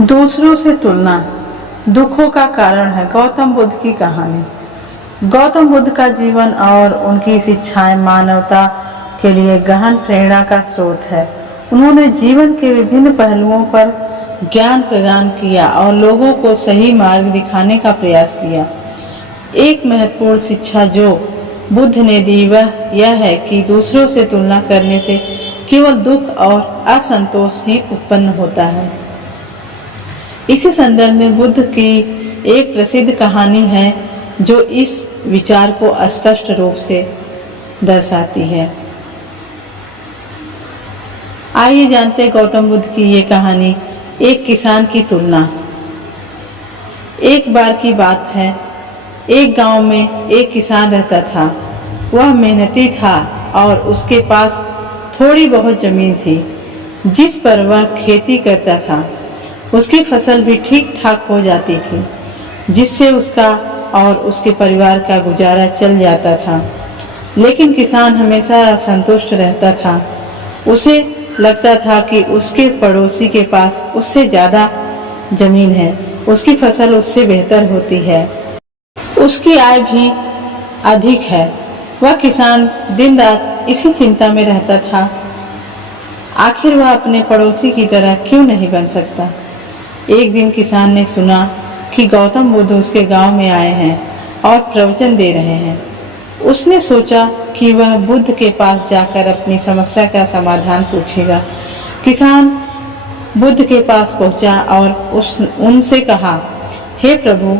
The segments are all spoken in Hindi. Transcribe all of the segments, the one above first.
दूसरों से तुलना दुखों का कारण है। गौतम बुद्ध की कहानी। गौतम बुद्ध का जीवन और उनकी शिक्षाएं मानवता के लिए गहन प्रेरणा का स्रोत है। उन्होंने जीवन के विभिन्न पहलुओं पर ज्ञान प्रदान किया और लोगों को सही मार्ग दिखाने का प्रयास किया। एक महत्वपूर्ण शिक्षा जो बुद्ध ने दी वह यह है कि दूसरों से तुलना करने से केवल दुख और असंतोष ही उत्पन्न होता है। इसी संदर्भ में बुद्ध की एक प्रसिद्ध कहानी है जो इस विचार को स्पष्ट रूप से दर्शाती है। आइए जानते हैं गौतम बुद्ध की ये कहानी। एक किसान की तुलना। एक बार की बात है, एक गांव में एक किसान रहता था। वह मेहनती था और उसके पास थोड़ी बहुत जमीन थी जिस पर वह खेती करता था। उसकी फसल भी ठीक ठाक हो जाती थी जिससे उसका और उसके परिवार का गुजारा चल जाता था। लेकिन किसान हमेशा असंतुष्ट रहता था। उसे लगता था कि उसके पड़ोसी के पास उससे ज्यादा जमीन है, उसकी फसल उससे बेहतर होती है, उसकी आय भी अधिक है। वह किसान दिन रात इसी चिंता में रहता था, आखिर वह अपने पड़ोसी की तरह क्यों नहीं बन सकता। एक दिन किसान ने सुना कि गौतम बुद्ध उसके गांव में आए हैं और प्रवचन दे रहे हैं। उसने सोचा कि वह बुद्ध के पास जाकर अपनी समस्या का समाधान पूछेगा। किसान बुद्ध के पास पहुंचा और उनसे कहा, हे प्रभु,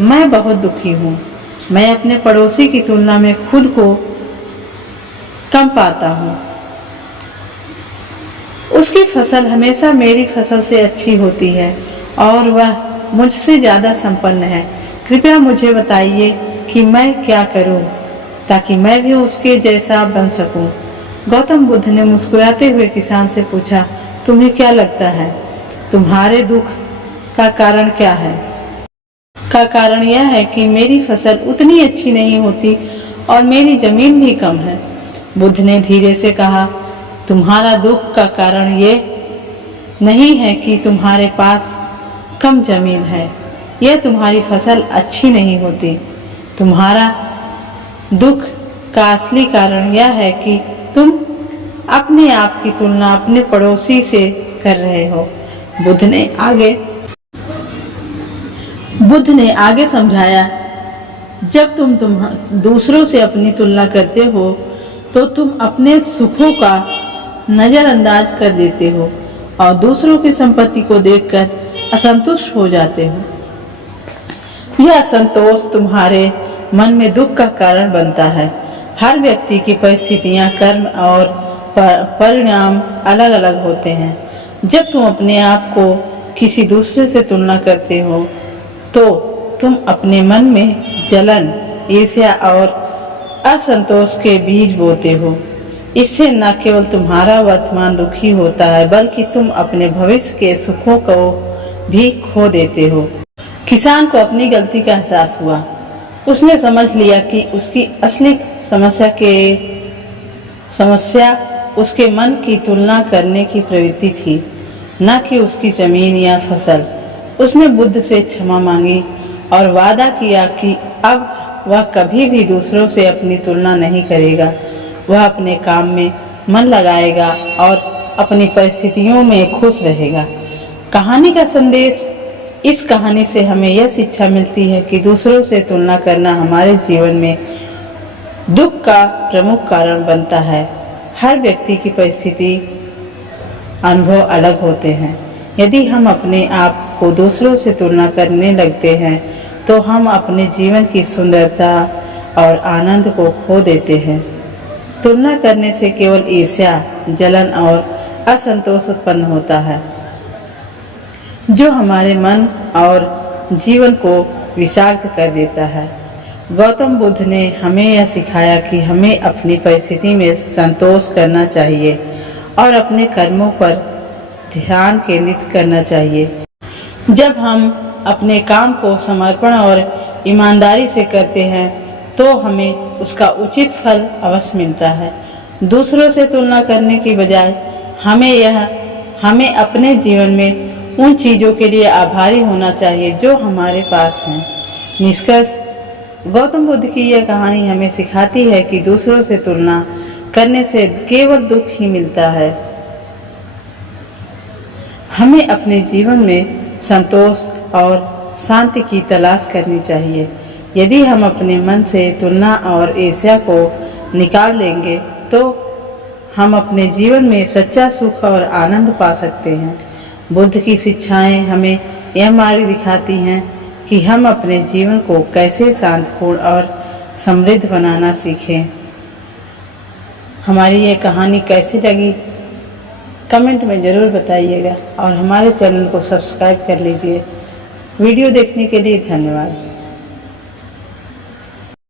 मैं बहुत दुखी हूँ। मैं अपने पड़ोसी की तुलना में खुद को कम पाता हूँ। उसकी फसल हमेशा मेरी फसल से अच्छी होती है और वह मुझसे ज्यादा संपन्न है। कृपया मुझे बताइए कि मैं क्या करूं ताकि मैं भी उसके जैसा बन सकूं। गौतम बुद्ध ने मुस्कुराते हुए किसान से पूछा, तुम्हें क्या लगता है, तुम्हारे दुख का कारण क्या है? का कारण यह है कि मेरी फसल उतनी अच्छी नहीं होती और मेरी जमीन भी कम है। बुद्ध ने धीरे से कहा, तुम्हारा दुख का कारण ये नहीं है कि तुम्हारे पास कम जमीन है, यह तुम्हारी फसल अच्छी नहीं होती। तुम्हारा दुख का असली कारण यह है कि तुम अपने आप की तुलना अपने पड़ोसी से कर रहे हो। बुद्ध ने आगे समझाया, जब तुम दूसरों से अपनी तुलना करते हो तो तुम अपने सुखों का नजरअंदाज कर देते हो और दूसरों की संपत्ति को देखकर असंतुष्ट हो जाते हो। यह असंतोष तुम्हारे मन में दुख का कारण बनता है। हर व्यक्ति की परिस्थितियां, कर्म और परिणाम अलग अलग होते हैं। जब तुम अपने आप को किसी दूसरे से तुलना करते हो तो तुम अपने मन में जलन, ईर्ष्या और असंतोष के बीज बोते हो। इससे न केवल तुम्हारा वर्तमान दुखी होता है बल्कि तुम अपने भविष्य के सुखों को भी खो देते हो। किसान को अपनी गलती का एहसास हुआ। उसने समझ लिया कि उसकी असली समस्या उसके मन की तुलना करने की प्रवृत्ति थी, न कि उसकी जमीन या फसल। उसने बुद्ध से क्षमा मांगी और वादा किया कि अब वह कभी भी दूसरों से अपनी तुलना नहीं करेगा। वह अपने काम में मन लगाएगा और अपनी परिस्थितियों में खुश रहेगा। कहानी का संदेश। इस कहानी से हमें यह शिक्षा मिलती है कि दूसरों से तुलना करना हमारे जीवन में दुख का प्रमुख कारण बनता है। हर व्यक्ति की परिस्थिति, अनुभव अलग होते हैं। यदि हम अपने आप को दूसरों से तुलना करने लगते हैं तो हम अपने जीवन की सुंदरता और आनंद को खो देते हैं। तुलना करने से केवल ईर्ष्या, जलन और असंतोष उत्पन्न होता है जो हमारे मन और जीवन को विषाक्त कर देता है। गौतम बुद्ध ने हमें यह सिखाया कि हमें अपनी परिस्थिति में संतोष करना चाहिए और अपने कर्मों पर ध्यान केंद्रित करना चाहिए। जब हम अपने काम को समर्पण और ईमानदारी से करते हैं तो हमें उसका उचित फल अवश्य मिलता है। दूसरों से तुलना करने की बजाय हमें अपने जीवन में उन चीज़ों के लिए आभारी होना चाहिए जो हमारे पास हैं। निष्कर्ष, गौतम बुद्ध की यह कहानी हमें सिखाती है कि दूसरों से तुलना करने से केवल दुख ही मिलता है। हमें अपने जीवन में संतोष और शांति की तलाश करनी चाहिए। यदि हम अपने मन से तुलना और ईर्ष्या को निकाल देंगे तो हम अपने जीवन में सच्चा सुख और आनंद पा सकते हैं। बुद्ध की शिक्षाएं हमें यह मार्ग दिखाती हैं कि हम अपने जीवन को कैसे शांतिपूर्ण और समृद्ध बनाना सीखें। हमारी यह कहानी कैसी लगी कमेंट में ज़रूर बताइएगा और हमारे चैनल को सब्सक्राइब कर लीजिए। वीडियो देखने के लिए धन्यवाद।